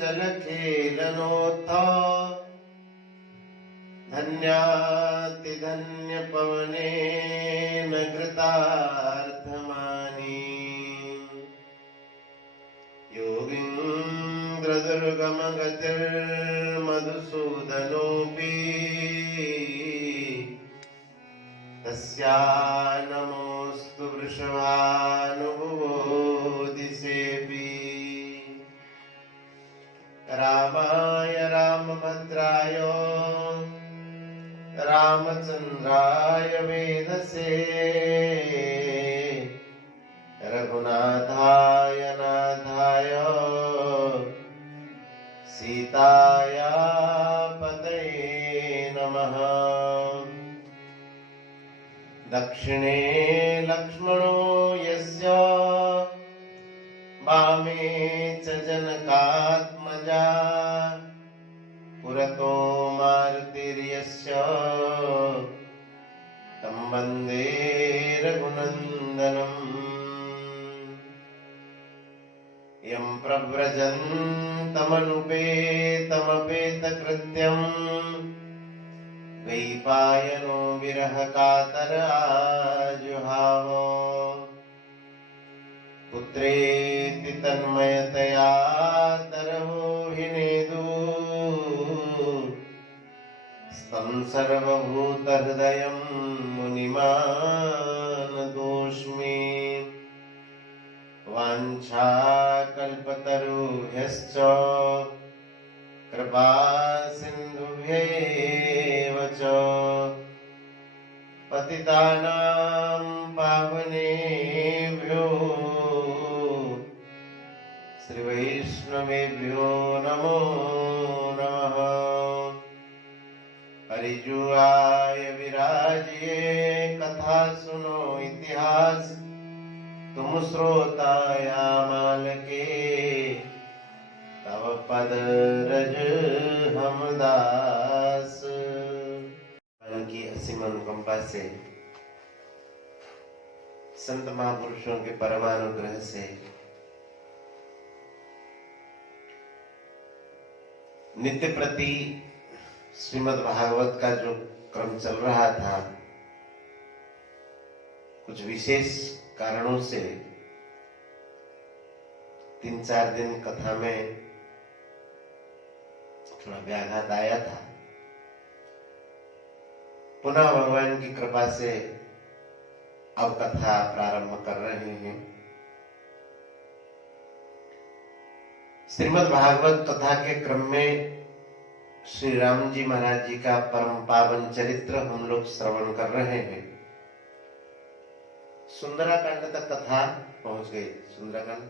चल खेलनोत्था धन्यातिधन्य पवनेन कृतार्थमानि योगीन्द्रदुर्गमगतिर्मधुसूदनोऽपि तस्या नमोऽस्तु वृषभानुभवोदिसेऽपि रामाय रामभद्राय रामचन्द्राय वेधसे रघुनाथाय नाथाय सीताया पतये नमः। दक्षिणे लक्ष्मणो यस्य वामे च जनकात्मजा पुरतो मारुतिर्यस्य तं वन्दे रघुनन्दनम्। यं प्रव्रजन्तमनुपेतमपेतकृत्यं द्वैपायनो विरहकातर आजुहाव पुत्रेति तन्मयतया तरवोऽभिनेदु स्तं सर्वभूतहृदयं मुनिमानतोऽस्मि। वाञ्छाकल्पतरुभ्यश्च कृपा सिन्धुभ्यैव च पतितानां पावनेभ्यो श्रीवैष्णवेभ्यो नमो नमः। परिजुआय विराजिए कथा सुनो इतिहास तुम श्रोताया मालके तव पद रज हम दास। की असीम अनुकंपा से संत महापुरुषों के परमानुग्रह से नित्य प्रति श्रीमद् भागवत का जो क्रम चल रहा था, कुछ विशेष कारणों से 3-4 दिन कथा में थोड़ा व्याघात आया था। पुनः भगवान की कृपा से अब कथा प्रारंभ कर रहे हैं। श्रीमद् भागवत कथा के क्रम में श्री राम जी महाराज जी का परम पावन चरित्र हम लोग श्रवण कर रहे हैं। सुंदराकांड तक कथा पहुंच गई। सुंदराकांड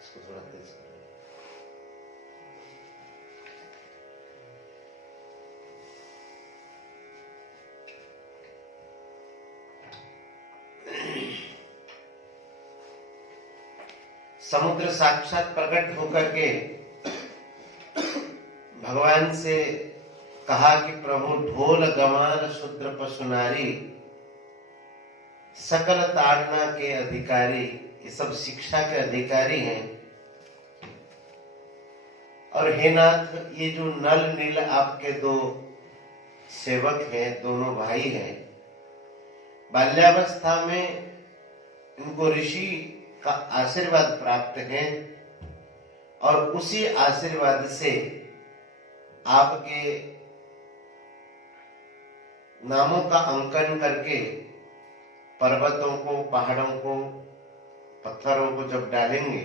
इसको थोड़ा तेज करें। समुद्र साक्षात प्रकट होकर के भगवान से कहा कि प्रभु ढोल गमान शूद्र पशु नारी सकल ताड़ना के अधिकारी, ये सब शिक्षा के अधिकारी हैं। और हे नाथ, ये जो नल नील आपके 2 सेवक हैं, दोनों भाई हैं, बाल्यावस्था में इनको ऋषि का आशीर्वाद प्राप्त है और उसी आशीर्वाद से आपके नामों का अंकन करके पर्वतों को, पहाड़ों को, पत्थरों को जब डालेंगे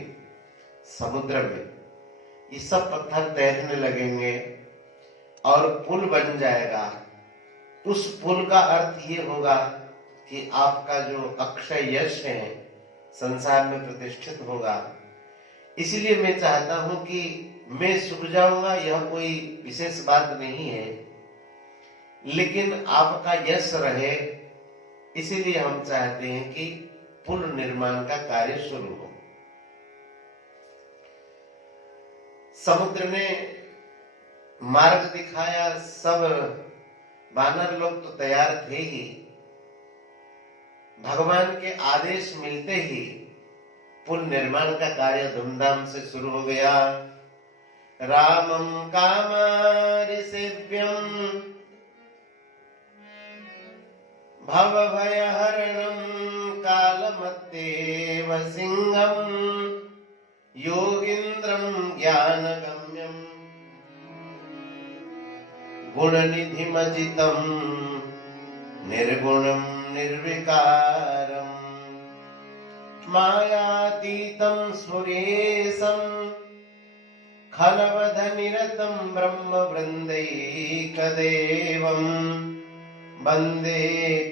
समुद्र में, ये सब पत्थर तैरने लगेंगे और पुल बन जाएगा। उस पुल का अर्थ ये होगा कि आपका जो अक्षय यश है संसार में प्रतिष्ठित होगा। इसलिए मैं चाहता हूं कि मैं सूख जाऊंगा, यह कोई विशेष बात नहीं है, लेकिन आपका यश रहे, इसीलिए हम चाहते हैं कि पुल निर्माण का कार्य शुरू हो। समुद्र ने मार्ग दिखाया, सब वानर लोग तो तैयार थे ही। भगवान के आदेश मिलते ही पुल निर्माण का कार्य धूमधाम से शुरू हो गया। रामं कामारिसेव्यं भवभयहरणं कालमत्तेव सिंहं योगीन्द्रं ज्ञानगम्यं गुणनिधिमजितं निर्गुणं निर्विकारम् मायातीतं सुरेशं खलवधनिरतं ब्रह्मवृन्दैकदेवं वन्दे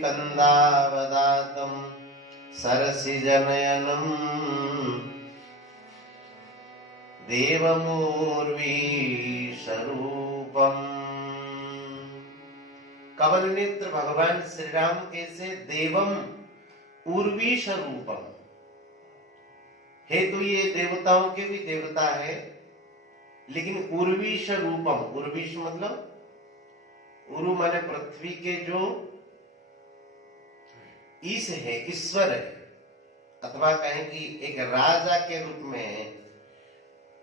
कन्दावदातं सरसिजनयनं देवमूर्वीशरूपम्। कमल नेत्र भगवान श्री राम कैसे देवम उर्वीश रूपम है, तो ये देवताओं के भी देवता है, लेकिन उर्वीश रूपम, उर्वीश मतलब उरु माने पृथ्वी के जो ईश है, ईश्वर है, अथवा कहें कि एक राजा के रूप में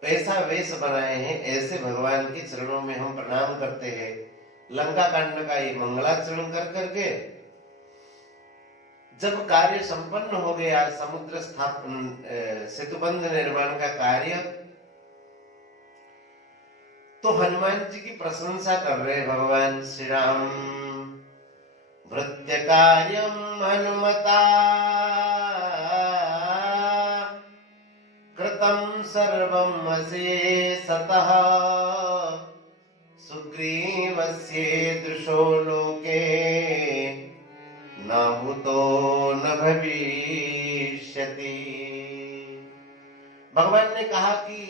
ऐसा वेश बनाए हैं, ऐसे भगवान के चरणों में हम प्रणाम करते हैं। लंका कांड का ये मंगलाचरण कर करके जब कार्य संपन्न हो गया, समुद्र स्थापन सेतुबंध निर्माण का कार्य, तो हनुमान जी की प्रशंसा कर रहे भगवान श्री राम। भृत्य कार्यम हनुमता कृतं सर्वं अशेषतः सुग्रीवस्य दृशो लोके न भूतो न भविष्यति। भगवान ने कहा कि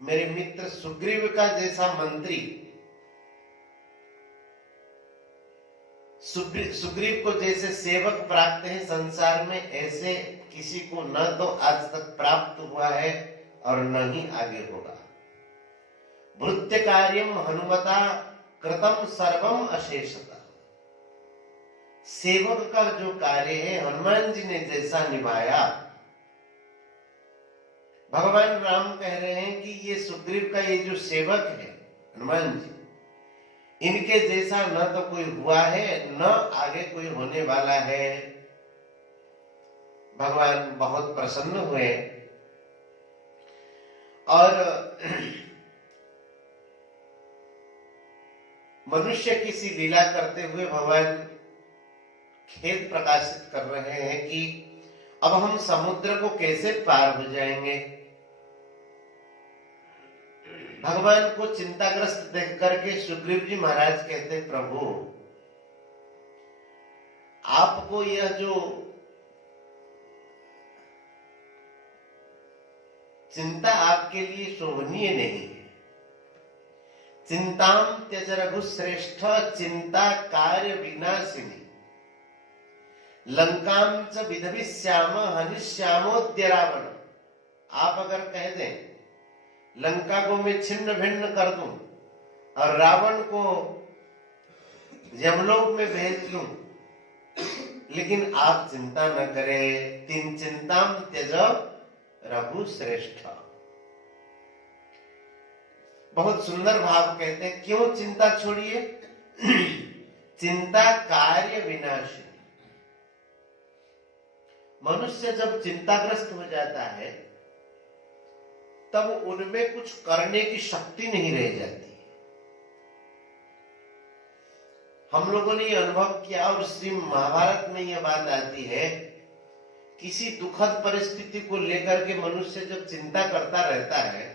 मेरे मित्र सुग्रीव का जैसा मंत्री, सुग्रीव को जैसे सेवक प्राप्त है संसार में, ऐसे किसी को न तो आज तक प्राप्त हुआ है और न ही आगे होगा। भृत्य कार्यम हनुमता कृतम सर्वम अशेषता। सेवक का जो कार्य है हनुमान जी ने जैसा निभाया, भगवान राम कह रहे हैं कि ये सुग्रीव का ये जो सेवक है हनुमान जी, इनके जैसा न तो कोई हुआ है न आगे कोई होने वाला है। भगवान बहुत प्रसन्न हुए और मनुष्य किसी लीला करते हुए भगवान खेद प्रकाशित कर रहे हैं कि अब हम समुद्र को कैसे पार हो जाएंगे। भगवान को चिंताग्रस्त देख करके सुग्रीव जी महाराज कहते, प्रभु आपको यह जो चिंता आपके लिए शोभनीय नहीं है। चिंताम त्यज रघुश्रेष्ठ चिंता कार्य विनाशिनी लंकाम च विधविष्याम हनिष्यामोद्य रावण। आप अगर कह दें लंका को मैं छिन्न भिन्न कर दूं और रावण को यमलोक में भेज दूं, लेकिन आप चिंता न करें। तीन चिंताम त्यज रघुश्रेष्ठ। बहुत सुंदर भाव कहते हैं, क्यों चिंता छोड़िए? चिंता कार्य विनाशी। मनुष्य जब चिंताग्रस्त हो जाता है तब उनमें कुछ करने की शक्ति नहीं रह जाती। हम लोगों ने ये अनुभव किया और श्री महाभारत में यह बात आती है, किसी दुखद परिस्थिति को लेकर के मनुष्य जब चिंता करता रहता है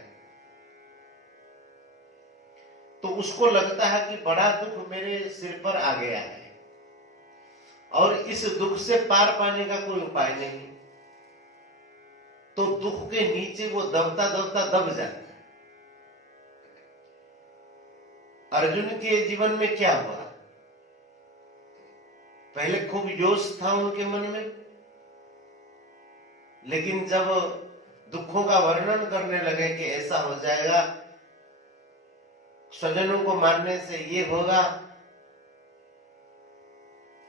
तो उसको लगता है कि बड़ा दुख मेरे सिर पर आ गया है और इस दुख से पार पाने का कोई उपाय नहीं, तो दुख के नीचे वो दबता दबता दब जाता है। अर्जुन के जीवन में क्या हुआ? पहले खूब जोश था उनके मन में, लेकिन जब दुखों का वर्णन करने लगे कि ऐसा हो जाएगा, स्वजनों को मारने से ये होगा,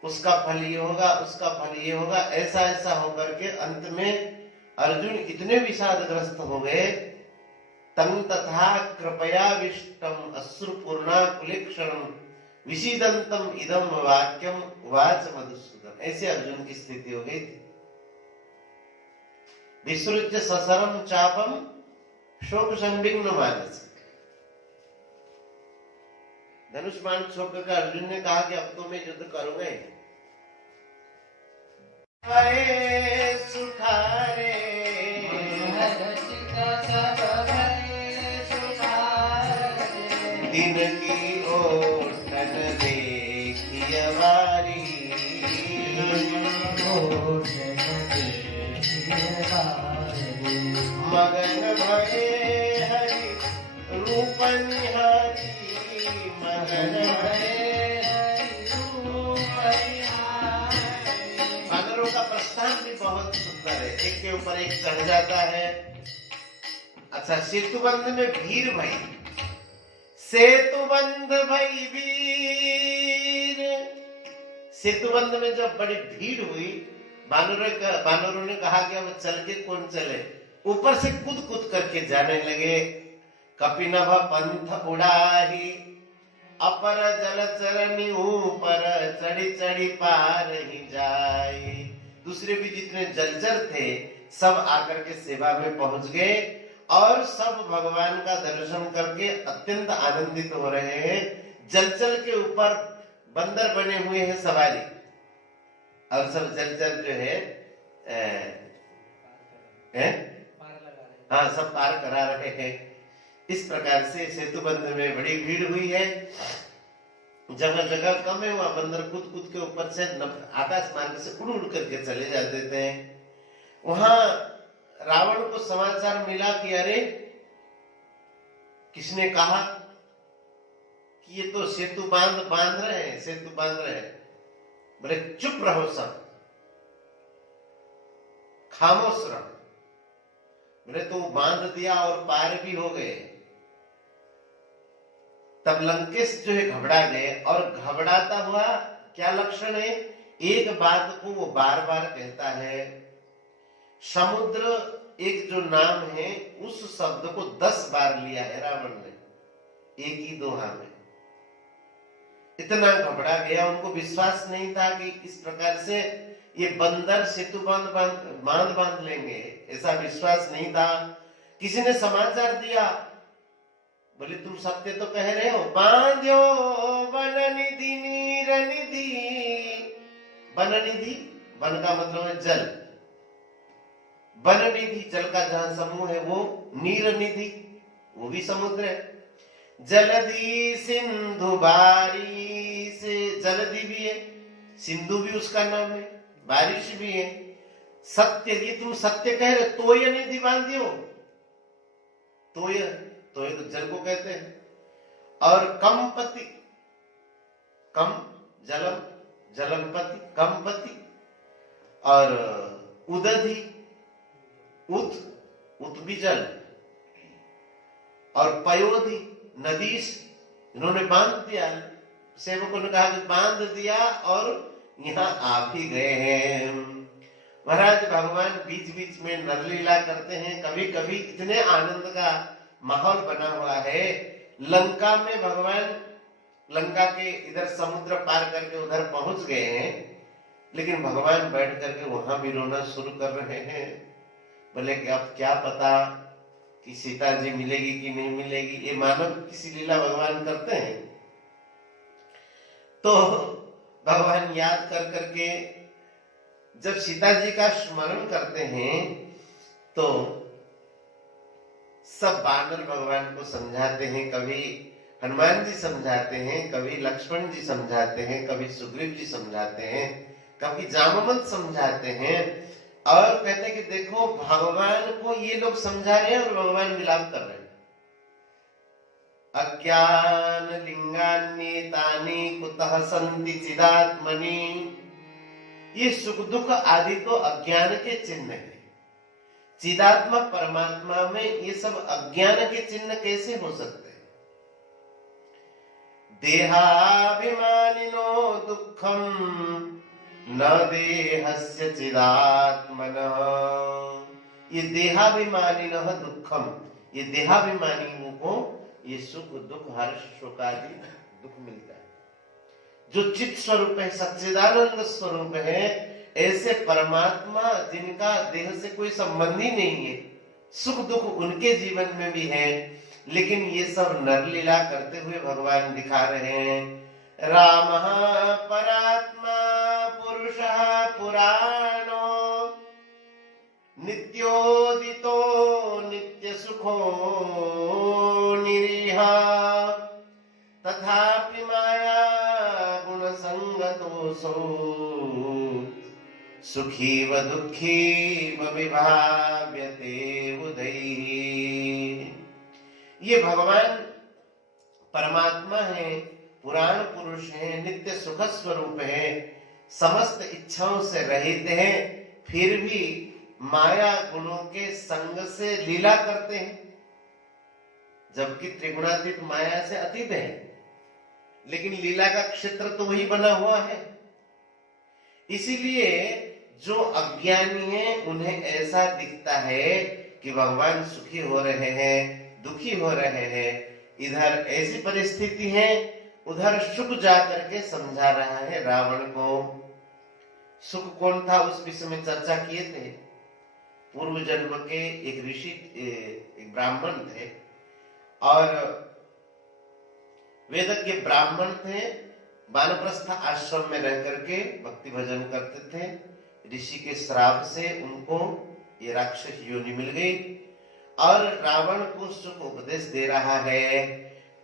उसका फल ये होगा, उसका फल ये होगा, ऐसा ऐसा होकर के अंत में अर्जुन इतने विषादग्रस्त हो गए। तं तथा कृपया विष्टम अश्रुपूर्णा कुलेक्षणम विषीदंतम इदम वाक्यम वाच मधुसूदन। ऐसे अर्जुन की स्थिति हो गई थी। विसृज्य ससरम चापम शोक संविघ्न मानस। धनुष बाण छोड़ कर अर्जुन ने कहा कि अब तो मैं युद्ध करूंगा ही। सुखारे दिन की ओठन देखी वारी, मगन भये हरि रूप निहारी, मगन भये बानरों का प्रस्थान भी बहुत सुंदर है, एक के ऊपर एक चढ़ जाता है। अच्छा, सेतुबंध में भीड़ भई, सेतुबंध भई वीर। सेतुबंध में जब बड़ी भीड़ हुई, बानरों ने कहा कि अब चल के कौन चले, ऊपर से कूद कूद करके जाने लगे। कपिनभ पंथ उड़ाही, अपर जल चरनी ऊपर चढ़ी चढ़ी पार ही जाए। दूसरे भी जितने जलचर थे सब आकर के सेवा में पहुंच गए और सब भगवान का दर्शन करके अत्यंत आनंदित हो रहे हैं। जलचर के ऊपर बंदर बने हुए हैं सवारी, और सब जलचर जो है हाँ सब पार करा रहे हैं। इस प्रकार से सेतुबंध में बड़ी भीड़ हुई है, जगह जगह कम है, वहां बंदर कूद कूद के ऊपर से आकाश मार्ग से उड़ उड़ करके चले जाते थे। वहां रावण को समाचार मिला कि अरे किसने कहा कि ये तो सेतु बांध रहे हैं, सेतु बांध रहे हैं। बोले चुप रहो सब, खामोश रहो। बोले तो बांध दिया और पार भी हो गए। तब लंकेश जो है घबरा गए, और घबराता हुआ क्या लक्षण है, एक बात को वो बार बार कहता है। समुद्र एक जो नाम है उस शब्द को 10 बार लिया है रावण ने एक ही दोहा में। इतना घबरा गया, उनको विश्वास नहीं था कि इस प्रकार से ये बंदर सेतु बांध लेंगे, ऐसा विश्वास नहीं था। किसी ने समाचार दिया, बोले तुम सत्य तो कह रहे हो, बांध्यो वन निधि नीर निधि। वन निधि, वन का मतलब है जल, वन निधि जल का जहां समूह है वो, नीर निधि वो भी समुद्र है। जलधि सिंधु बारी, से जलधि भी है, सिंधु भी उसका नाम है, बारिश भी है। सत्य, ये तुम सत्य कह रहे, तोय निधि बांधियो। तोय तो जल को कहते हैं। और कमपति, कम जलम, जलमपति, कमपति। और उदधि, उत भी जल। और पयोधि, नदीश, इन्होंने बांध दिया। सेवकों ने कहा कि बांध दिया और यहाँ आ भी गए हैं। महाराज भगवान बीच बीच में नरलीला करते हैं। कभी कभी इतने आनंद का माहौल बना हुआ है। लंका में भगवान लंका के इधर समुद्र पार करके उधर पहुंच गए हैं, लेकिन भगवान बैठ करके वहां भी रोना शुरू कर रहे हैं। बोले कि अब क्या पता कि सीता जी मिलेगी कि नहीं मिलेगी। ये मानव किसी लीला भगवान करते हैं। तो भगवान याद कर करके जब सीता जी का स्मरण करते हैं तो सब बानर भगवान को समझाते हैं। कभी हनुमान जी समझाते हैं, कभी लक्ष्मण जी समझाते हैं, कभी सुग्रीव जी समझाते हैं, कभी जामवंत समझाते हैं। और कहते हैं कि देखो भगवान को ये लोग समझा रहे हैं और भगवान विलाप कर रहे हैं। अज्ञान लिंगान्येतानि कुतः सन्ति चिदात्मनि। ये सुख दुख आदि तो अज्ञान के चिन्ह है। चिदात्मा परमात्मा में ये सब अज्ञान के चिन्ह कैसे हो सकते हैं? देहाभिमानिनो दुःखम न देहस्य चिदात्मनः। ये देहाभिमानिनः दुःखम, ये देहाभिमानियों को ये सुख दुख हर्ष शोक आदि दुख मिलता है। जो चित स्वरूप है, सच्चिदानंद स्वरूप है, ऐसे परमात्मा जिनका देह से कोई संबंध ही नहीं है, सुख दुख उनके जीवन में भी है, लेकिन ये सब नरलीला करते हुए भगवान दिखा रहे हैं। रामः परात्मा पुरुषः पुराणो नित्योदितो नित्य सुखो निरीह तथापि माया गुण संगतोऽसौ सुखी व दुखी व विभाव्यते बुधैः। ये भगवान परमात्मा है, पुराण पुरुष है, नित्य सुख स्वरूप है, समस्त इच्छाओं से रहित है, फिर भी माया गुणों के संग से लीला करते हैं, जबकि त्रिगुणातीत माया से अतीत है, लेकिन लीला का क्षेत्र तो वही बना हुआ है। इसीलिए जो अज्ञानी है उन्हें ऐसा दिखता है कि भगवान सुखी हो रहे हैं, दुखी हो रहे हैं, इधर ऐसी परिस्थिति है, उधर सुख जाकर के समझा रहा है रावण को। सुख कौन था उस विषय में चर्चा किए थे। पूर्व जन्म के एक ऋषि, एक ब्राह्मण थे और वेदज्ञ ब्राह्मण थे, वानप्रस्थ आश्रम में रह करके भक्ति भजन करते थे। ऋषि के श्राप से उनको ये राक्षस योनि मिल गई और रावण को सुख उपदेश दे रहा है।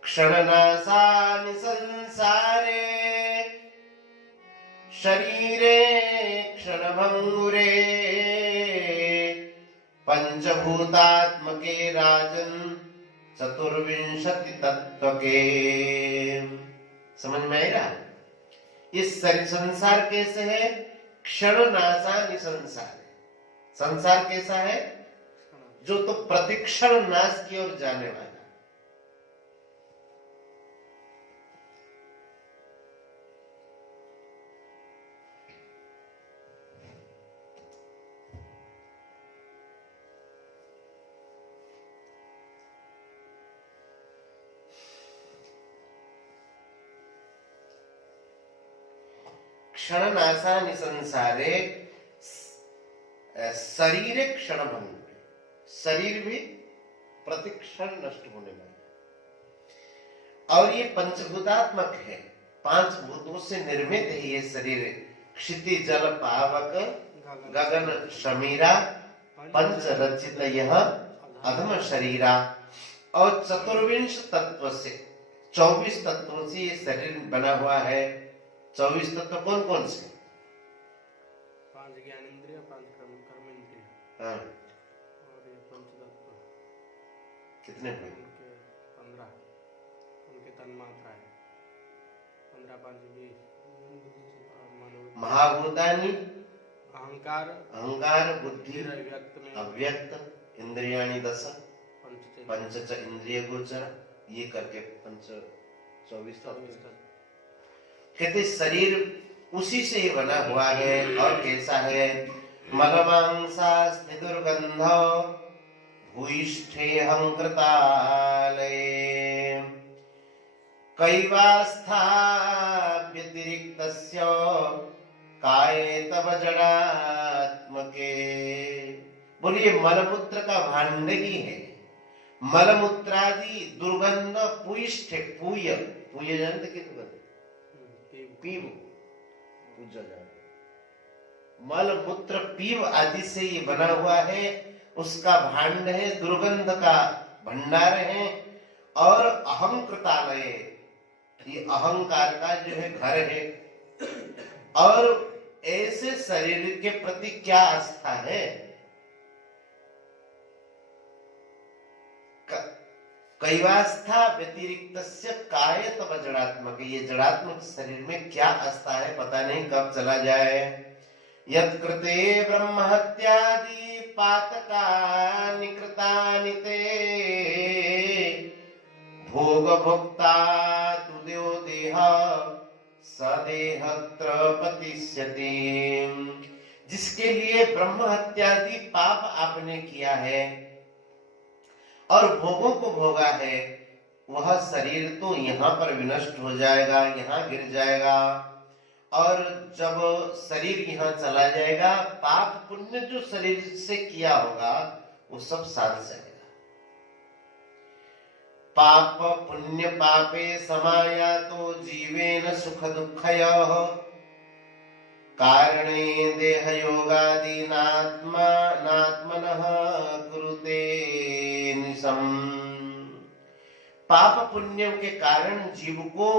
क्षणनाशानि संसारे शरीरे क्षणभंगुरे पंचभूतात्मके राजन चतुर्विंशति तत्व के। समझ में आएगा? इस संसार कैसे है? क्षण नाशानि संसार। संसार कैसा है? जो तो प्रतिक्षण नाश की ओर जाने वाला। क्षण नाशानि संसारे शरीर क्षण भंग, शरीर भी प्रतिक्षण नष्ट होने वाला। और ये पंचभूतात्मक है, पांच भूतों से निर्मित है ये शरीर। क्षिति जल पावक गगन शमीरा पंच रचित यह अधम शरीरा। और चतुर्विंश तत्व से, 24 तत्वों से ये शरीर बना हुआ है। 24 तत्व कौन कौन से? 5 ज्ञानेंद्रिय, 5 कर्म इंद्रिय। हाँ। और ये पंच तत्व कितने हुए? 15 उनके तन्मात्राएं। 15 5 20। महाभूतानि अहंकार, अहंकार बुद्धि अव्यक्त अव्यक्त इंद्रियाणि 10 पंच पंच इंद्रिय गोचर, ये करके पंच 24 तत्व। कहते शरीर उसी से ही बना हुआ है। और कैसा है? मलमांसास्ति दुर्गंध भूयिष्ठे हंकृतालये कैवास्था व्यतिरिक्तस्य काये तव जडात्मके। बोलिए, मलमूत्र का भांड ही है। मलमूत्रादि दुर्गंध पुयिष्ठ, पूय पूय जानते कि दुर्गंध? पीव पूजा जाता। मल मूत्र पीव आदि से ये बना हुआ है, उसका भांड है, दुर्गंध का भंडार है। और अहंकृतालय, ये अहंकार का जो है घर है। और ऐसे शरीर के प्रति क्या आस्था है? कैवास्था व्यतिरिक्तस्य काय तव जड़ात्मक। ये जड़ात्मक शरीर में क्या आस्था है, पता नहीं कब चला जाए। यत् कृते ब्रह्म हत्यादि पातकानि कृतानि ते भोग भोक्ता तु देव पतिष्यति। जिसके लिए ब्रह्म हत्यादि पाप आपने किया है और भोगों को भोगा है, वह शरीर तो यहाँ पर विनष्ट हो जाएगा, यहाँ गिर जाएगा। और जब शरीर यहाँ चला जाएगा, पाप पुण्य जो शरीर से किया होगा वो सब साथ जाएगा। पाप पुण्य पापे समायातो जीवेन सुख दुःखयोः कारणे देह योगादि नात्मनः कुरुते निशम्। पाप पुण्यों के कारण जीव को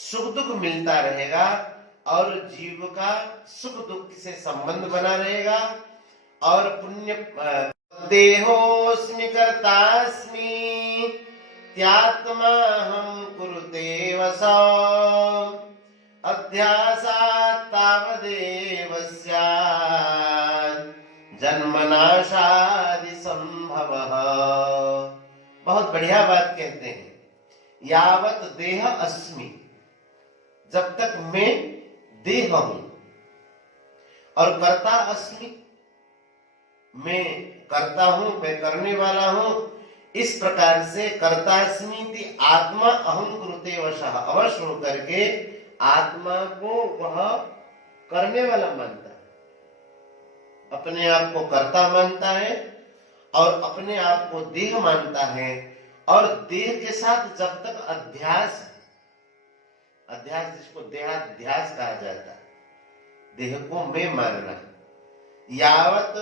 सुख दुख मिलता रहेगा और जीव का सुख दुख से संबंध बना रहेगा। और पुण्य देहोस्मि कर्तास्मि त्यात्मा हम कुरुते वसो अध्यासात् तावदेव स्यात् जन्मनाशादि संभवः। बहुत बढ़िया बात कहते हैं, यावत देह अस्मि, जब तक मैं देह हूं, और कर्ता अस्मि, मैं करता हूं, मैं करने वाला हूं। इस प्रकार से कर्तास्मि आत्मा अहम कुरुते वशः, अवश होकर के आत्मा को वह करने वाला मानता है, अपने आप को कर्ता मानता है और अपने आप को देह मानता है। और देह के साथ जब तक अध्यास है, अध्यास जिसको देहाध्यास कहा जाता है, देह को मैं मानना, यावत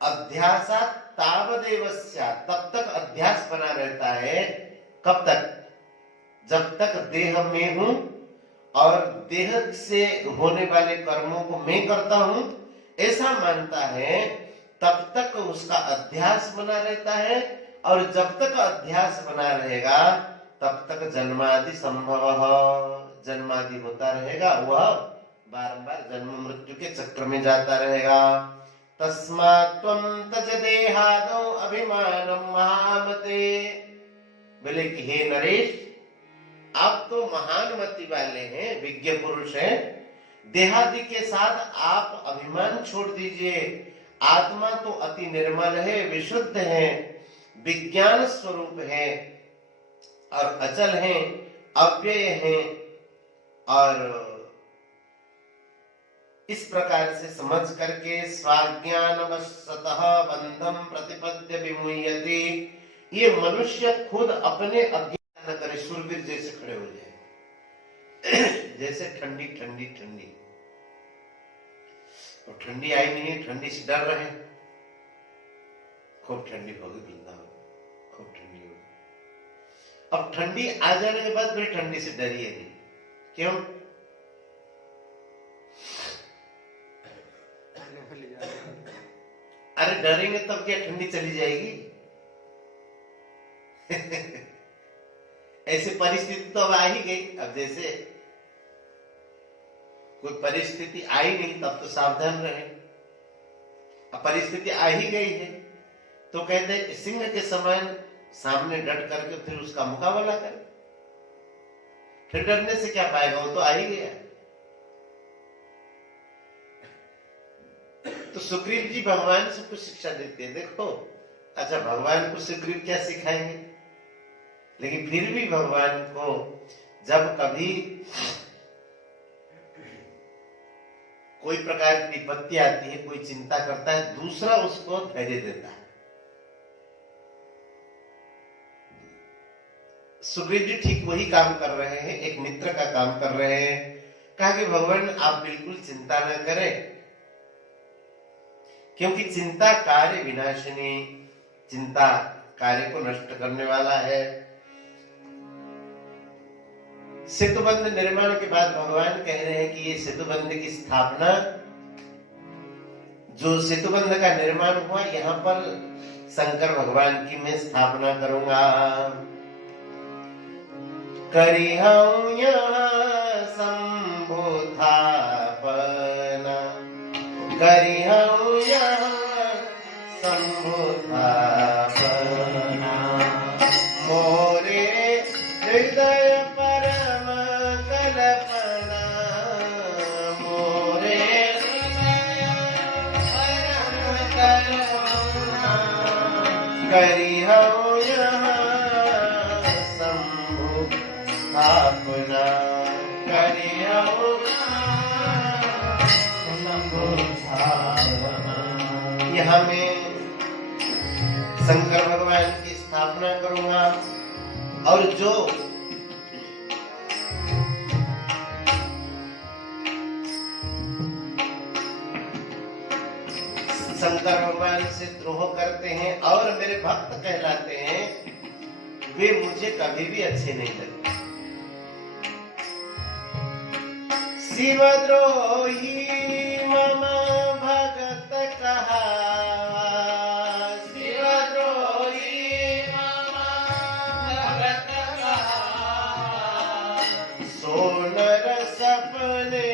अध्यासात् तावदेव स्यात्, तब तक अध्यास बना रहता है। कब तक? जब तक देह में हूं और देह से होने वाले कर्मों को मैं करता हूं, ऐसा मानता है, तब तक उसका अध्यास बना रहता है। और जब तक अध्यास बना रहेगा तब तक जन्मादि संभव, जन्मादि होता रहेगा, वह बारंबार जन्म मृत्यु के चक्र में जाता रहेगा। तस्मात् त्वं तज देहादौ अभिमानं महामते। बोले कि हे नरेश, आप तो महान मति वाले हैं, विज्ञ पुरुष हैं, देहादि के साथ आप अभिमान छोड़ दीजिए। आत्मा तो अति निर्मल है, विशुद्ध है, विज्ञान स्वरूप है और अचल है, अव्यय है। और इस प्रकार से समझ करके स्वाज्ञानवशतः बंधम प्रतिपद्य विमुह्यति, ये मनुष्य खुद अपने अज्ञान न करे, शूरवीर जैसे खड़े हो जाए। जैसे ठंडी ठंडी ठंडी, और ठंडी आई नहीं है, ठंडी से डर रहे, खूब ठंडी होगी वृंदावन, खूब ठंडी होगी। अब ठंडी आ जाने के बाद फिर ठंडी से डरिए नहीं। क्यों? अरे डरेंगे तब क्या ठंडी चली जाएगी? ऐसी परिस्थिति तो अब आ ही गई। अब जैसे कोई परिस्थिति आई नहीं तब तो सावधान रहे, अब परिस्थिति आ ही गई है तो कहते हैं सिंह के समान सामने डट करके फिर उसका मुकाबला करे। फिर डरने से क्या पाएगा, वो तो आ ही गया। तो सुग्रीव जी भगवान से कुछ शिक्षा देते हैं। देखो, अच्छा भगवान को सुग्रीव क्या सिखाएंगे, लेकिन फिर भी भगवान को जब कभी कोई प्रकार की विपत्ति आती है, कोई चिंता करता है, दूसरा उसको धैर्य देता है। सुग्रीव जी ठीक वही काम कर रहे हैं, एक मित्र का काम कर रहे हैं। कहा कि भगवान आप बिल्कुल चिंता न करें, क्योंकि चिंता कार्य विनाशिनी, चिंता कार्य को नष्ट करने वाला है। सेतुबंध निर्माण के बाद भगवान कह रहे हैं कि ये सेतुबंध की स्थापना, जो सेतुबंध का निर्माण हुआ, यहाँ पर शंकर भगवान की मैं स्थापना करूंगा। करिहं यहाँ शंभु थापना, करिहं यहाँ शंभु थापना, मोरे हृदय परम कल्पना, करिहो यहाँ शंभु स्थापना, करिहो शंभु स्थापना। यहाँ मैं शंकर भगवान की स्थापना करूंगा और जो शंकर भगवान से द्रोह करते हैं और मेरे भक्त कहलाते हैं, वे मुझे कभी भी अच्छे नहीं लगते। शिवद्रोही मम भगत कहा, शिवद्रोही मम भगत कहा, सोनर सपने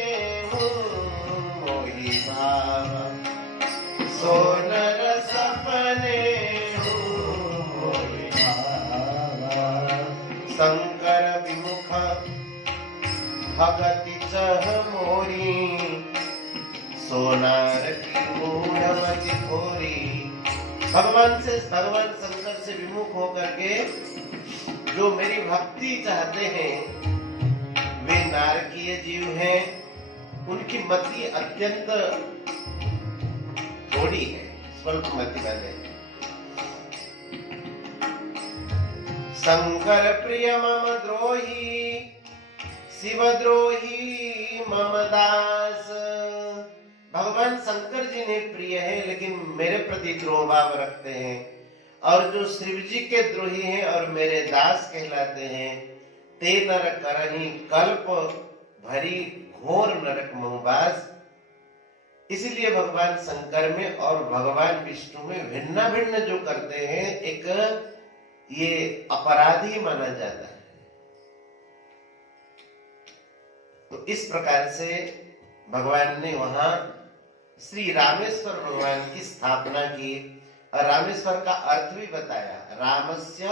मोहि भावा, सोनर सपने मोहि भावा। शंकर विमुख भगति चह मोरी, सोनार की मूढ़मति खोरी। भगवान शंकर से विमुख होकर के जो मेरी भक्ति चाहते हैं, वे नारकीय जीव हैं, उनकी मति अत्यंत थोड़ी है, स्वल्प मति वाले। शंकर प्रिय मम द्रोही, शिवद्रोही मम दास। भगवान शंकर जी ने प्रिय है लेकिन मेरे प्रति द्रोह भाव रखते हैं, और जो शिव जी के द्रोही हैं और मेरे दास कहलाते हैं, ते नर करही कल्प भरी घोर नरक मोहबास। इसलिए भगवान शंकर में और भगवान विष्णु में भिन्न भिन्न जो करते हैं, एक ये अपराधी माना जाता है। तो इस प्रकार से भगवान ने वहां श्री रामेश्वर भगवान की स्थापना की, और रामेश्वर का अर्थ भी बताया। रामस्य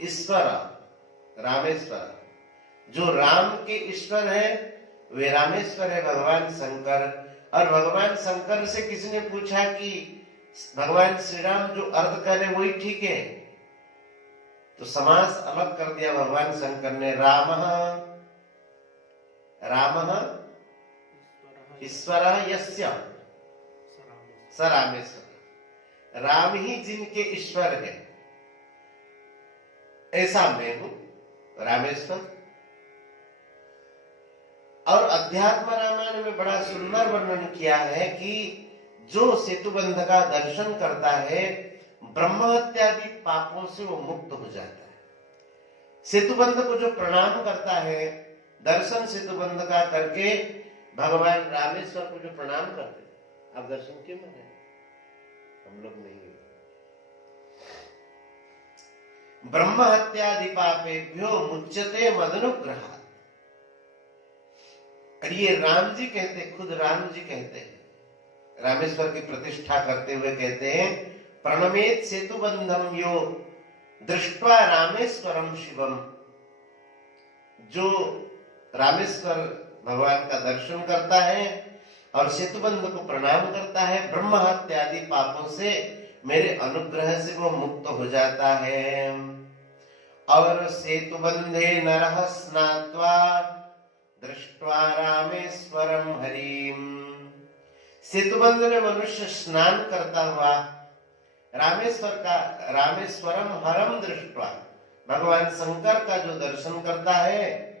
ईश्वर, रामेश्वर, जो राम के ईश्वर है वे रामेश्वर है भगवान शंकर। और भगवान शंकर से किसी ने पूछा कि भगवान श्री राम जो अर्थ कर रहे वही ठीक है, तो समास अलग कर दिया भगवान शंकर ने। रामः ईश्वरः यस्य स रामेश्वर, राम ही जिनके ईश्वर है, ऐसा मैं हूं रामेश्वर। और अध्यात्म रामायण में बड़ा सुंदर वर्णन किया है कि जो सेतुबंध का दर्शन करता है, ब्रह्म हत्यादि पापों से वो मुक्त हो जाता है। सेतुबंध को जो प्रणाम करता है, दर्शन सेतुबंध का करके भगवान रामेश्वर को जो प्रणाम करते हैं, आप दर्शन क्यों कर रहे हैं? हम लोग नहीं। ब्रह्म हत्यादि पापेभ्यो मुच्यते मदनुग्रहात्। ये राम जी कहते, खुद राम जी कहते हैं, रामेश्वर की प्रतिष्ठा करते हुए कहते हैं, प्रणमेत सेतुबंधम यो दृष्ट्वा रामेश्वरम शिवम। जो रामेश्वर भगवान का दर्शन करता है और सेतुबंध को प्रणाम करता है, ब्रह्म हत्यादि पापों से मेरे अनुग्रह से वो मुक्त हो जाता है। और सेतुबंधे नरः स्नात्वा दृष्ट्वा रामेश्वरम हरिम। सेतुबंध में मनुष्य स्नान करता हुआ रामेश्वरम हरम दृष्ट्वा, भगवान शंकर का जो दर्शन करता है,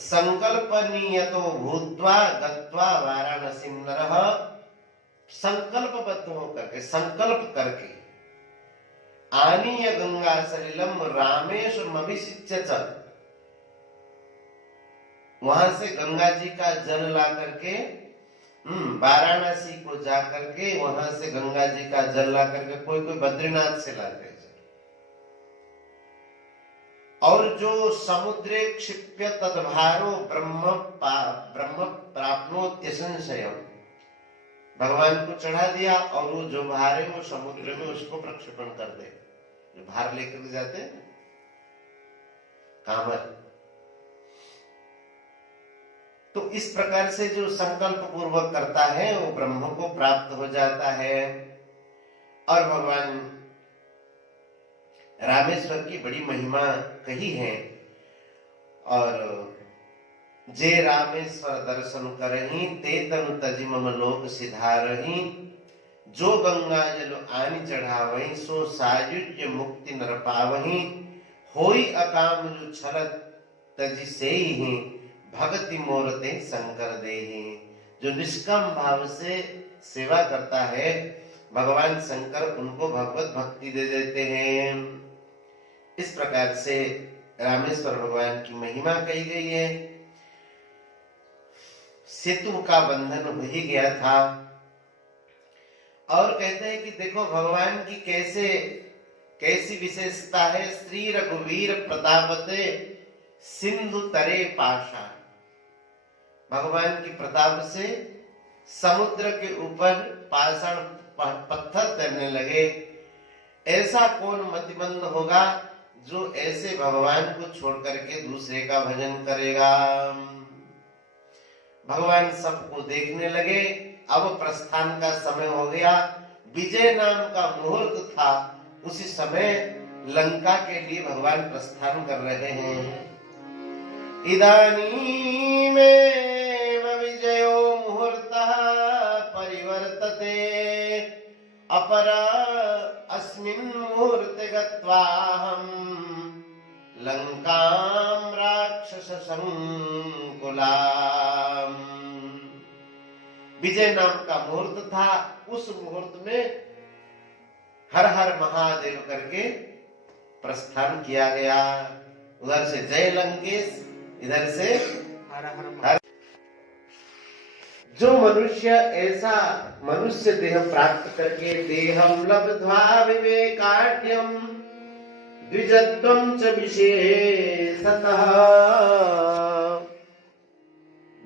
संकल्पनीयतो भूत्वा गत्वा वाराणसी नरः, संकल्पबद्ध होकर के, संकल्प करके, आनीय गंगा सलिलम रामेश्वरमभिषिच्य च, वहां से गंगा जी का जल ला करके वाराणसी को जा करके, वहां से गंगा जी का जल ला करके, कोई कोई बद्रीनाथ से लाते हैं। और जो समुद्रे क्षिप्य तद्भारो ब्रह्म प्राप्नोत्य संशयम्, भगवान को चढ़ा दिया और वो जो भार है वो समुद्र में उसको प्रक्षेपण कर दे। जो भार लेकर जाते हैं कामर, तो इस प्रकार से जो संकल्प पूर्वक करता है वो ब्रह्म को प्राप्त हो जाता है। और भगवान रामेश्वर की बड़ी महिमा कही है। और जे रामेश्वर दर्शन करही ते तनु तजि मम लोक सिधारही, जो गंगा जल आनि चढ़ावही सो सायुज्य मुक्ति नर पावही, होई अकाम जो छलत तजि सेहि, भक्ति मोरते शंकर देहि। जो निष्काम भाव से सेवा करता है भगवान शंकर उनको भगवत भक्ति दे देते हैं। इस प्रकार से रामेश्वर भगवान की महिमा कही गई है। सेतु का बंधन हो ही गया था और कहते हैं कि देखो भगवान की कैसी विशेषता है। श्री रघुवीर प्रतापते सिंधु तरे पाषाण। भगवान की प्रताप से समुद्र के ऊपर पाषाण पत्थर तैरने लगे। ऐसा कौन मतिमंद होगा जो ऐसे भगवान को छोड़ करके दूसरे का भजन करेगा। भगवान सबको देखने लगे। अब प्रस्थान का समय हो गया। विजय नाम का मुहूर्त था। उसी समय लंका के लिए भगवान प्रस्थान कर रहे हैं। इदानीमेव विजयो मुहूर्तः परिवर्तते, अपरा अस्मिन् मुहूर्ते गत्वाहं लंकां राक्षस संकुलाम्। विजय नाम का मुहूर्त था। उस मुहूर्त में हर हर महादेव करके प्रस्थान किया गया। उधर से जय लंकेश, इधर से हर हर। जो मनुष्य ऐसा मनुष्य देह प्राप्त करके देहम लब्ध्वा विवेकाढ्यम द्विजत्वं च विशेषतः,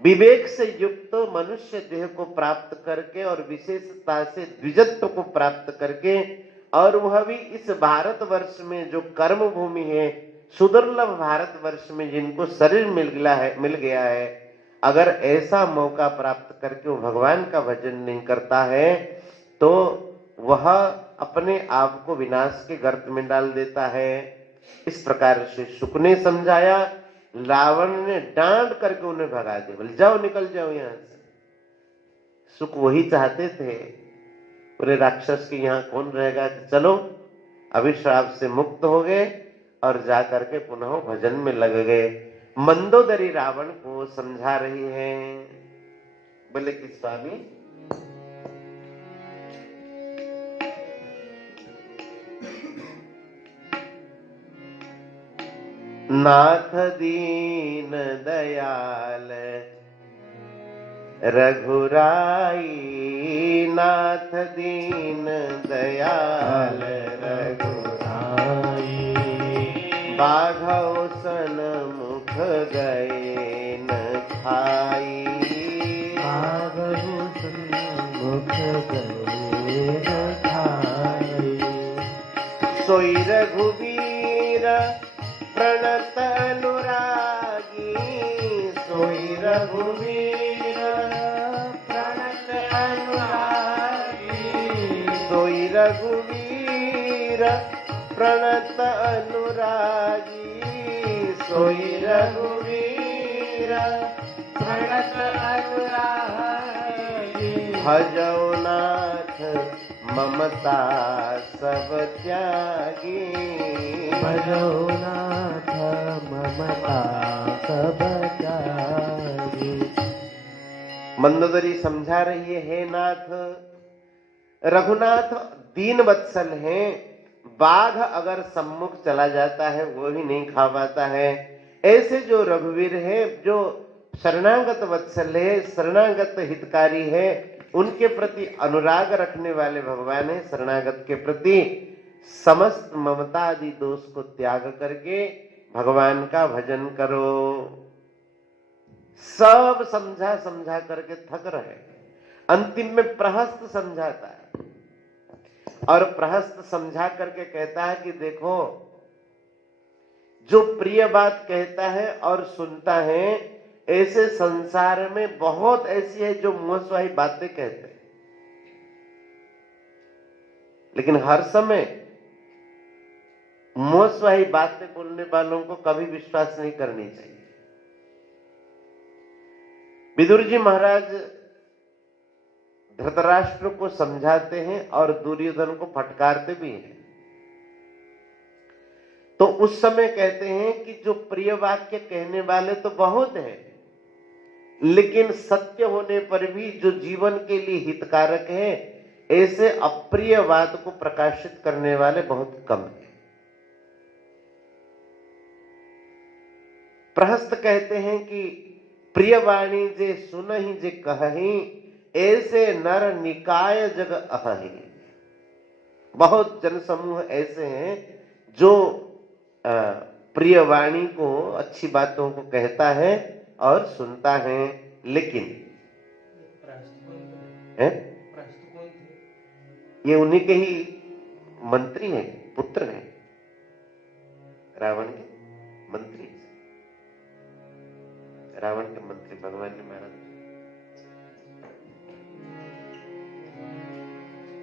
विवेक से युक्त मनुष्य देह को प्राप्त करके और विशेषता से द्विजत्व को प्राप्त करके, और वह भी इस भारतवर्ष में जो कर्म भूमि है, सुदुर्लभ भारतवर्ष में जिनको शरीर मिल गया है, अगर ऐसा मौका प्राप्त करके वो भगवान का भजन नहीं करता है तो वह अपने आप को विनाश के गर्त में डाल देता है। इस प्रकार से शुक ने समझाया। रावण ने डांट करके उन्हें भगा दिया। बोले जाओ, निकल जाओ यहां से। शुक वही चाहते थे। पूरे राक्षस के यहाँ कौन रहेगा। चलो, अभिश्राप से मुक्त हो गए और जाकर के पुनः भजन में लग गए। मंदोदरी रावण को समझा रही है। बोले कि स्वामी, नाथ दीन दयाल रघुराई, नाथ दीन दयाल रघुराई, बाघौ सन मुख गए न खाई, बाघौ सन मुख गए न खाई, सोई रघुवीर प्रणत अनुरागी, सोई रघुवीर प्रणत अनुरागी, सोई रघुवीर प्रणत अनुरागी, सोई रघुवीर प्रणत अनुरागी, भजौ नाथ ममता सब त्यागी, भजौ नाथ ममता सब त्यागी। मंदोदरी समझा रही है, नाथ रघुनाथ दीन वत्सल हैं। बाघ अगर सम्मुख चला जाता है वो भी नहीं खा पाता है। ऐसे जो रघुवीर है, जो शरणागत वत्सल है, शरणागत हितकारी है, उनके प्रति अनुराग रखने वाले भगवान है। शरणागत के प्रति समस्त ममता आदि दोष को त्याग करके भगवान का भजन करो। सब समझा समझा करके थक रहे। अंतिम में प्रहस्त समझाता है और प्रहस्त समझा करके कहता है कि देखो, जो प्रिय बात कहता है और सुनता है, ऐसे संसार में बहुत ऐसी है जो मुंहसुआई बातें कहते हैं। लेकिन हर समय मोहस्वाही बातें बोलने वालों को कभी विश्वास नहीं करनी चाहिए। विदुर जी महाराज धृतराष्ट्र को समझाते हैं और दुर्योधन को फटकारते भी हैं। तो उस समय कहते हैं कि जो प्रिय वाक्य कहने वाले तो बहुत हैं, लेकिन सत्य होने पर भी जो जीवन के लिए हितकारक है, ऐसे अप्रिय बात को प्रकाशित करने वाले बहुत कम हैं। प्रहस्त कहते हैं कि प्रिय वाणी जे सुनहि जे कहहि, ऐसे नर निकाय जग अहहि। बहुत जनसमूह ऐसे हैं जो प्रिय वाणी को, अच्छी बातों को कहता है और सुनता है, लेकिन है ये उन्हीं के ही मंत्री हैं, पुत्र हैं, रावण के मंत्री, रावण के मंत्री भगवान ने मारा।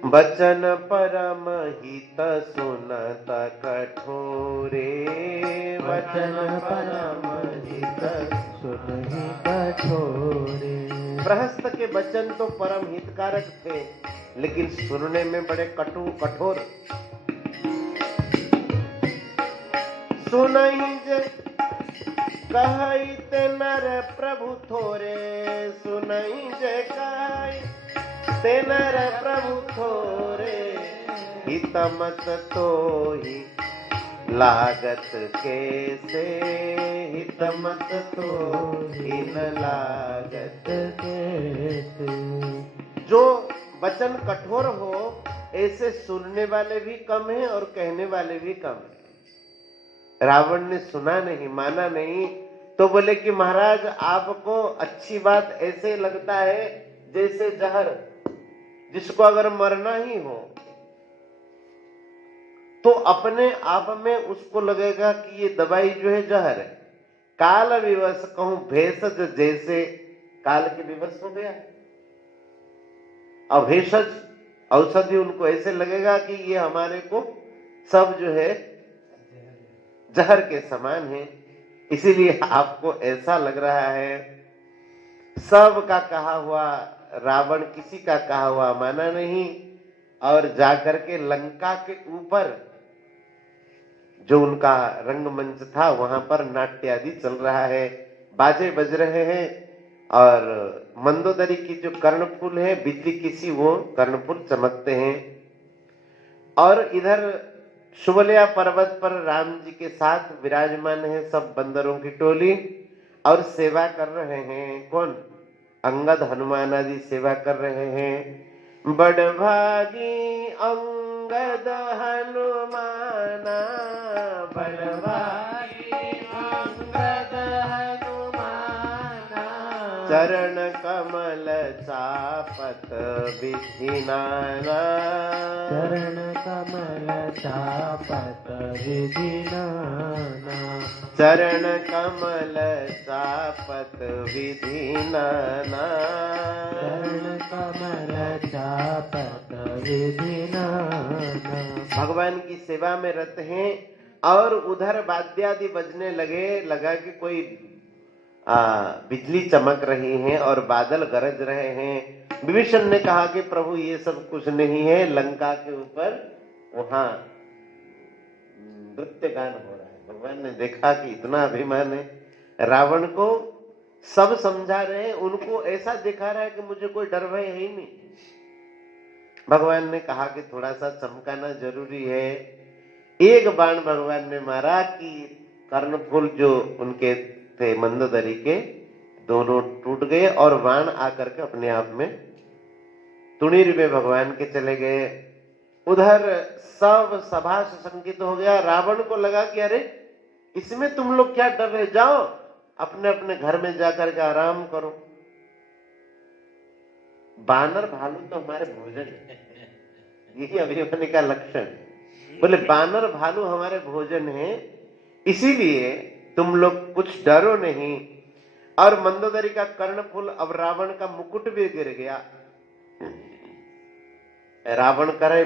बचन परम हित सुनत कठोरे, वचन परम हित सुनहि कठोरे। प्रहस्त के वचन तो परम हितकारक थे, लेकिन सुनने में बड़े कठोर। सुनहि जे कहै ते नर प्रभु थोरे, सुनहि जे कहै ते नर प्रभु थोरे, हित मत तोहि लागत कैसे, हित मत तोहि न लागत कैसे। जो वचन कठोर हो, ऐसे सुनने वाले भी कम हैं और कहने वाले भी कम हैं। रावण ने सुना नहीं, माना नहीं, तो बोले कि महाराज आपको अच्छी बात ऐसे लगता है जैसे जहर, जिसको अगर मरना ही हो तो अपने आप में उसको लगेगा कि ये दवाई जो है जहर है। काल विवश कहूं भेषज जैसे, काल के विवश हो गया, और भेषज औषधि उनको ऐसे लगेगा कि ये हमारे को सब जो है जहर के समान है। इसीलिए आपको ऐसा लग रहा है। सब का कहा हुआ रावण किसी का कहा हुआ माना नहीं, और जाकर के लंका के ऊपर जो उनका रंगमंच था वहां पर नाट्य आदि चल रहा है, बाजे बज रहे हैं, और मंदोदरी की जो कर्णफूल है, बिजली की सी वो कर्णफूल चमकते हैं। और इधर शुबलिया पर्वत पर राम जी के साथ विराजमान है सब बंदरों की टोली, और सेवा कर रहे हैं। कौन? अंगद हनुमान आदि सेवा कर रहे हैं। बड़भागी अंगद हनुमाना, बड़भागी अंगद हनुमाना, चरण कमल चापत विधिनाना, चरण कमल चापत विधिनाना, चरण कमल चापत विधिनाना, चरण कमल चापत विधिनाना। भगवान की सेवा में रत हैं, और उधर वाद्यादि बजने लगा कि कोई बिजली चमक रही है और बादल गरज रहे हैं। विभीषण ने कहा कि प्रभु ये सब कुछ नहीं है, लंका के ऊपर वहां नृत्य गान हो रहा है। भगवान ने देखा कि इतना अभिमान है, रावण को सब समझा रहे हैं, उनको ऐसा दिखा रहा है कि मुझे कोई डर भय है ही नहीं। भगवान ने कहा कि थोड़ा सा चमकाना जरूरी है। एक बाण भगवान ने मारा कि कर्णफूल जो उनके थे मंदोदरी के, दोनों टूट गए, और बाण आकर के अपने आप में तुणीर में भगवान के चले गए। उधर सब सभा से संकित हो गया। रावण को लगा कि अरे इसमें तुम लोग क्या डर रहे, जाओ अपने अपने घर में जाकर के आराम करो। बानर भालू तो हमारे भोजन है, यही अभिमन्यु का लक्षण। बोले बानर भालू हमारे भोजन है, इसीलिए तुम लोग कुछ डरो नहीं। और मंदोदरी का कर्णफूल, अब रावण का मुकुट भी गिर गया। रावण कर रहे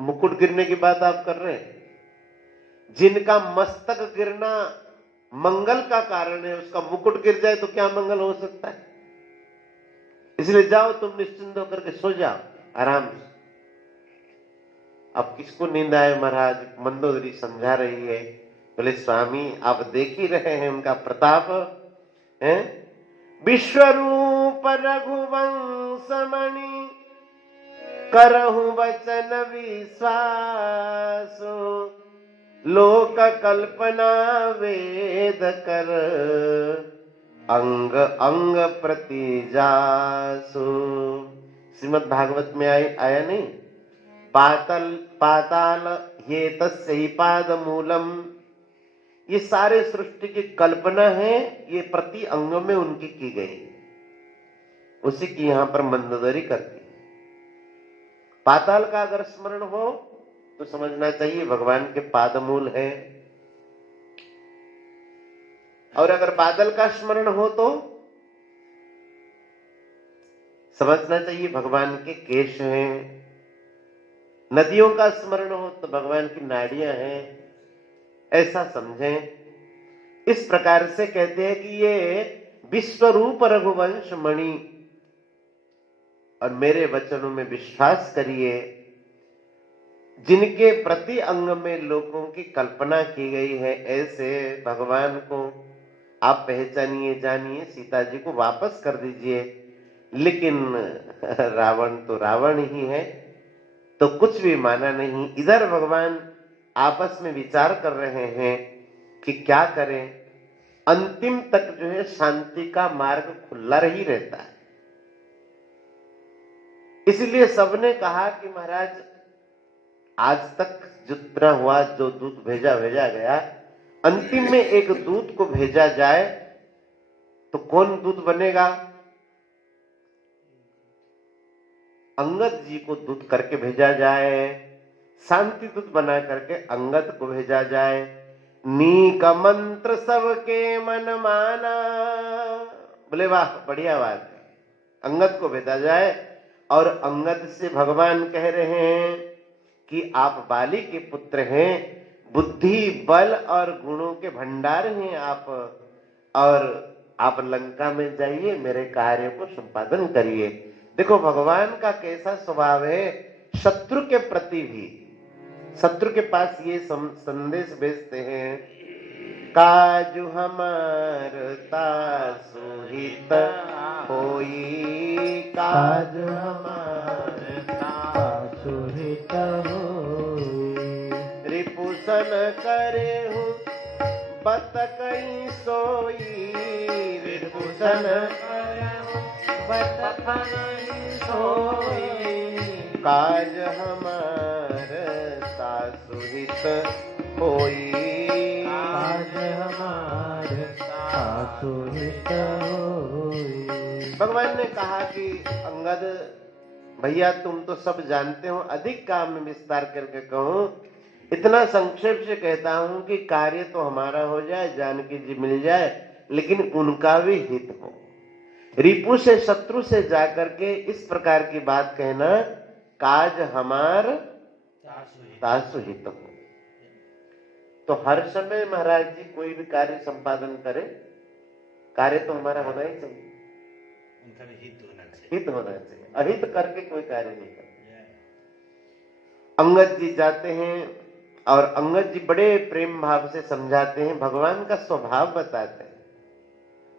मुकुट गिरने की बात आप कर रहे हैं। जिनका मस्तक गिरना मंगल का कारण है, उसका मुकुट गिर जाए तो क्या मंगल हो सकता है। इसलिए जाओ तुम निश्चिंत होकर के सो जाओ आराम से। अब किसको नींद आए महाराज, मंदोदरी समझा रही है। बोले स्वामी आप देख ही रहे हैं उनका प्रताप है। विश्वरूप रघुवंश मणि करहु वचन विश्वास, लोक कल्पना वेद कर अंग अंग प्रति जासु। श्रीमद् भागवत में आया नहीं, पाताल ये तस्यै पाद मूलम। ये सारे सृष्टि की कल्पना है, ये प्रति अंग में उनकी की गई, उसी की यहां पर मंदोदरी करती है। पाताल का अगर स्मरण हो तो समझना चाहिए भगवान के पादमूल है, और अगर बादल का स्मरण हो तो समझना चाहिए भगवान के केश हैं। नदियों का स्मरण हो तो भगवान की नाड़ियां हैं, ऐसा समझें। इस प्रकार से कहते हैं कि ये विश्वरूप रघुवंश मणि, और मेरे वचनों में विश्वास करिए, जिनके प्रति अंग में लोगों की कल्पना की गई है, ऐसे भगवान को आप पहचानिए, जानिए, सीता जी को वापस कर दीजिए। लेकिन रावण तो रावण ही है, तो कुछ भी माना नहीं। इधर भगवान आपस में विचार कर रहे हैं कि क्या करें। अंतिम तक जो है शांति का मार्ग खुला ही रहता है। इसलिए सबने कहा कि महाराज आज तक जितना हुआ, जो दूत भेजा गया, अंतिम में एक दूत को भेजा जाए तो कौन दूत बनेगा। अंगद जी को दूत करके भेजा जाए, शांति दूत बना करके अंगद को भेजा जाए। नीक मंत्र सबके मन माना, बोले वाह बढ़िया बात है, अंगद को भेजा जाए। और अंगद से भगवान कह रहे हैं कि आप बाली के पुत्र हैं, बुद्धि बल और गुणों के भंडार हैं आप, और आप लंका में जाइए, मेरे कार्य को संपादन करिए। देखो भगवान का कैसा स्वभाव है, शत्रु के प्रति भी, शत्रु के पास ये संदेश भेजते हैं, काजु हमार तासु हित होई, काजु हमार तासु हित होई। रिपुसन करे हूँ बत कहीं सोई, रिपुसन करे हूँ बत कहीं सोई, काज हमार तासु हित होई, काज हमार तासु हित होई। भगवान ने कहा कि अंगद भैया तुम तो सब जानते हो, अधिक काम में विस्तार करके कहूं, इतना संक्षेप से कहता हूं कि कार्य तो हमारा हो जाए, जानकी जी मिल जाए, लेकिन उनका भी हित हो। रिपु से, शत्रु से जाकर के इस प्रकार की बात कहना, काज हमार तासु हित हो। तो हर समय महाराज जी कोई भी कार्य संपादन करे, कार्य तो हमारा होना ही चाहिए, हित होना चाहिए, अहित करके कोई कार्य नहीं करते। अंगद जी जाते हैं और अंगद जी बड़े प्रेम भाव से समझाते हैं, भगवान का स्वभाव बताते हैं।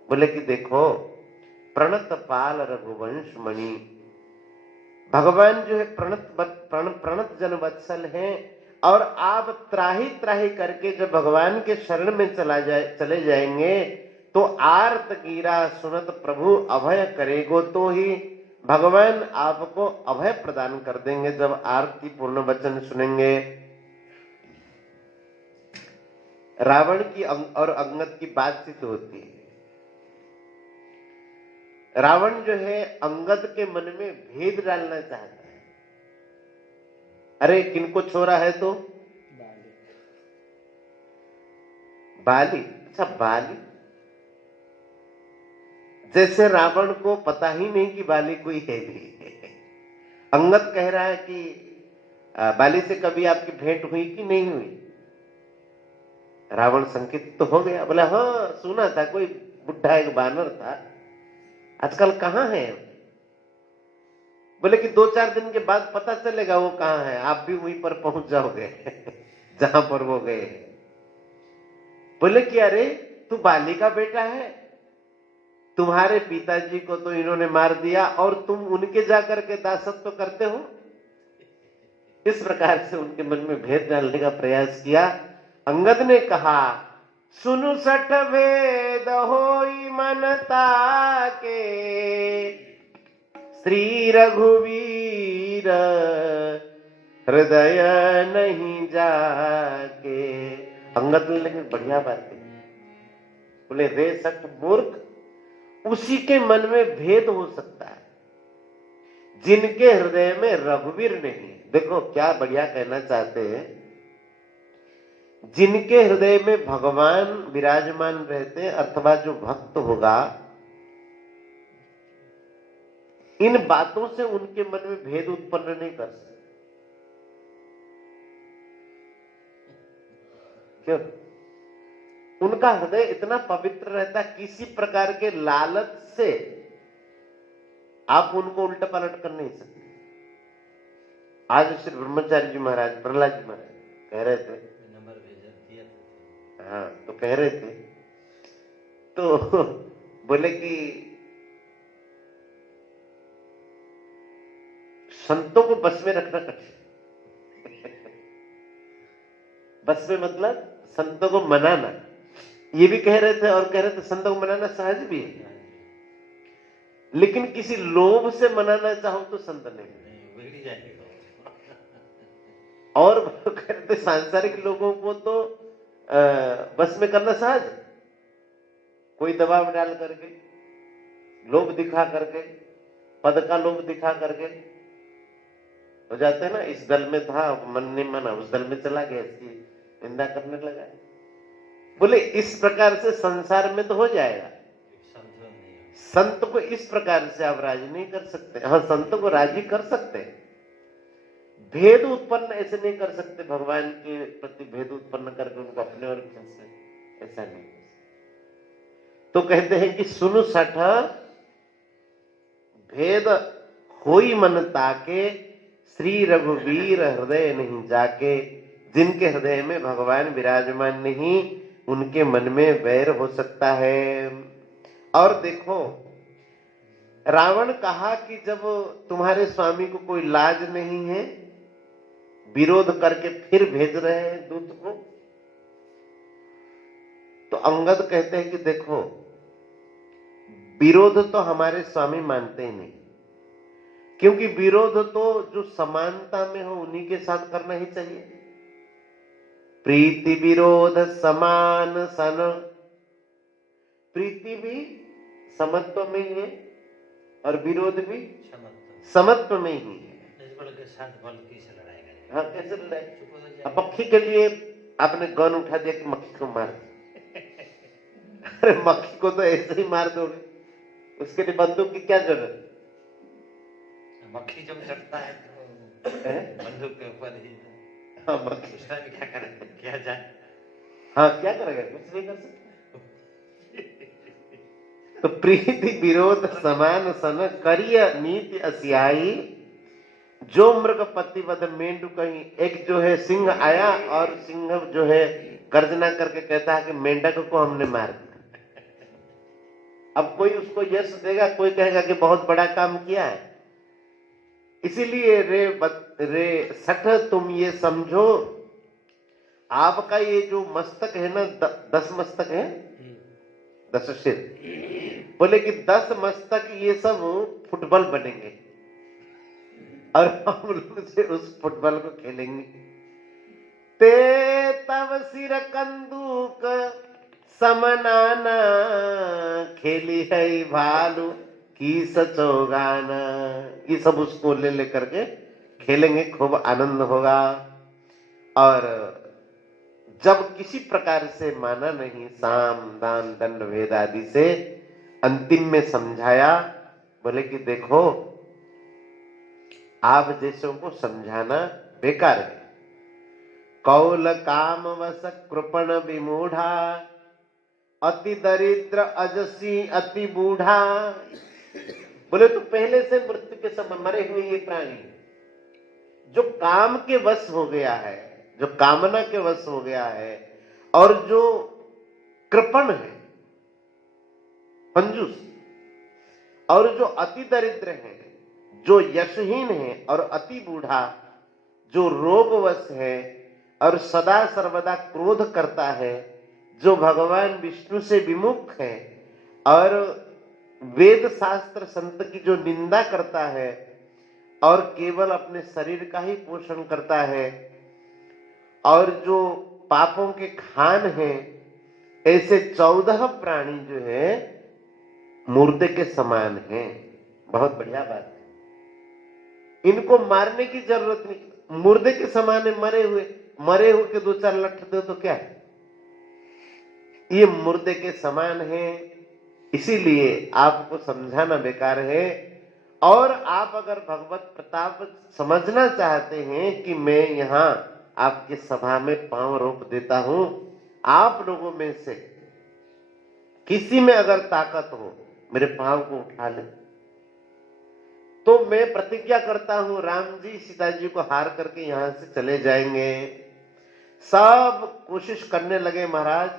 बोले कि देखो प्रणत पाल रघुवंश मणि, भगवान जो है प्रणत जन वत्सल हैं, और आप त्राही त्राही करके जब भगवान के शरण में चले जाएंगे तो आर्त गिरा सुनत प्रभु अभय करेगो, तो ही भगवान आपको अभय प्रदान कर देंगे जब आरती पूर्ण वचन सुनेंगे। रावण की और अंगद की बातचीत होती है। रावण जो है अंगद के मन में भेद डालना चाहता है, अरे किनको छोड़ा है तो बाली। अच्छा बाली, जैसे रावण को पता ही नहीं कि बाली कोई है भी, अंगद कह रहा है कि बाली से कभी आपकी भेंट हुई कि नहीं हुई? रावण संकित तो हो गया, बोला हाँ सुना था, कोई बुढ़ा एक बानर था, आजकल कहाँ है? बोले कि 2-4 दिन के बाद पता चलेगा वो कहाँ है, आप भी वहीं पर पहुंच जाओगे जहां पर वो गए। बोले कि अरे तू बाली का बेटा है, तुम्हारे पिताजी को तो इन्होंने मार दिया और तुम उनके जाकर के दासत्व करते हो। इस प्रकार से उनके मन में भेद डालने का प्रयास किया। अंगद ने कहा सुनु सठ भेद होई मनता के, श्री रघुवीर हृदय नहीं जाके। अंगद ने लेकिन बढ़िया बात कही, बोले रे सठ मूर्ख, उसी के मन में भेद हो सकता है जिनके हृदय में रघुवीर नहीं। देखो क्या बढ़िया कहना चाहते हैं, जिनके हृदय में भगवान विराजमान रहते हैं अथवा जो भक्त होगा, इन बातों से उनके मन में भेद उत्पन्न नहीं कर सकते। क्यों? उनका हृदय इतना पवित्र रहता है, किसी प्रकार के लालच से आप उनको उल्टा पलट कर नहीं सकते। आज श्री ब्रह्मचारी जी महाराज, प्रहलाद जी महाराज कह रहे थे, हाँ तो कह रहे थे, तो बोले कि संतों को बस में रखना कठिन। बस में मतलब संतों को मनाना, ये भी कह रहे थे, और कह रहे थे संतों को मनाना सहज भी है, लेकिन किसी लोभ से मनाना चाहो तो संत नहीं। और कहते सांसारिक लोगों को तो बस में करना सहज, कोई दबाव डाल करके, लोभ दिखा करके, पद का लोभ दिखा करके हो जाते हैं ना। इस दल में था, मन नहीं माना, उस दल में चला गया, इसकी निंदा करने लगा। बोले इस प्रकार से संसार में तो हो जाएगा, संत को इस प्रकार से आप राजी नहीं कर सकते। हाँ संत को राजी कर सकते, भेद उत्पन्न ऐसे नहीं कर सकते, भगवान के प्रति भेद उत्पन्न करके उनको अपने और से ऐसा नहीं। तो कहते हैं कि सुनु सठ भेद होई मन ताके, श्री रघुवीर हृदय नहीं जाके। जिनके हृदय में भगवान विराजमान नहीं, उनके मन में वैर हो सकता है। और देखो रावण कहा कि जब तुम्हारे स्वामी को कोई लाज नहीं है, विरोध करके फिर भेज रहे हैं दूत को। तो अंगद कहते हैं कि देखो विरोध तो हमारे स्वामी मानते ही नहीं, क्योंकि विरोध तो जो समानता में हो उन्हीं के साथ करना ही चाहिए। प्रीति विरोध समान सन, प्रीति भी समत्व में ही है और विरोध भी समत्व में ही है। हाँ कैसे लड़ाई? अब मक्खी के लिए आपने गन उठा दिया कि मक्खी को मार दे। अरे मक्खी को तो ऐसे ही मार दोगे, उसके लिए बंदूक की क्या जरूरत? मक्खी जब चढ़ता है तो बंदूक के ऊपर ही। हाँ मक्खी उस टाइम क्या करें, क्या जाए? हाँ क्या करेगा, कुछ नहीं कर सकते। तो प्रीति विरोध समान सन, करिय नीति असियाई, जो मृग पति वध मेंढु कहीं। एक जो है सिंह आया और सिंह जो है गर्जना करके कहता है कि मेंढक को हमने मार दिया। अब कोई उसको यश देगा, कोई कहेगा कि बहुत बड़ा काम किया है। इसीलिए रे सठ तुम ये समझो, आपका ये जो मस्तक है ना, 10 मस्तक है, 10 सिर, बोले कि 10 मस्तक ये सब फुटबॉल बनेंगे और हम लोग से उस फुटबॉल को खेलेंगे। ते तब सिर कंदूक समनाना, खेली है भालू की सचोगाना। ये सब उसको ले लेकर के खेलेंगे, खूब आनंद होगा। और जब किसी प्रकार से माना नहीं, साम दान दंड वेद आदि से, अंतिम में समझाया, बोले कि देखो आप जैसों को समझाना बेकार है। कौल काम वस कृपण विमूढ़ा, अति दरिद्र अजसी अति बूढ़ा। बोले तो पहले से मृत्यु के समय मरे हुए ये प्राणी जो काम के वश हो गया है, जो कामना के वश हो गया है, और जो कृपण है, कंजूस, और जो अति दरिद्र है, जो यशहीन है, और अति बूढ़ा जो रोगवश है और सदा सर्वदा क्रोध करता है, जो भगवान विष्णु से विमुख है और वेद शास्त्र संत की जो निंदा करता है और केवल अपने शरीर का ही पोषण करता है, और जो पापों के खान हैं, ऐसे 14 प्राणी जो है मुर्दे के समान हैं। बहुत बढ़िया बात है, इनको मारने की जरूरत नहीं। मुर्दे के समान है, मरे हुए के 2-4 लठ दो तो क्या है, ये मुर्दे के समान है। इसीलिए आपको समझाना बेकार है। और आप अगर भगवत प्रताप समझना चाहते हैं कि मैं यहाँ आपकी सभा में पांव रोप देता हूं, आप लोगों में से किसी में अगर ताकत हो मेरे पांव को उठा ले, तो मैं प्रतिज्ञा करता हूं राम जी सीता जी को हार करके यहां से चले जाएंगे। सब कोशिश करने लगे महाराज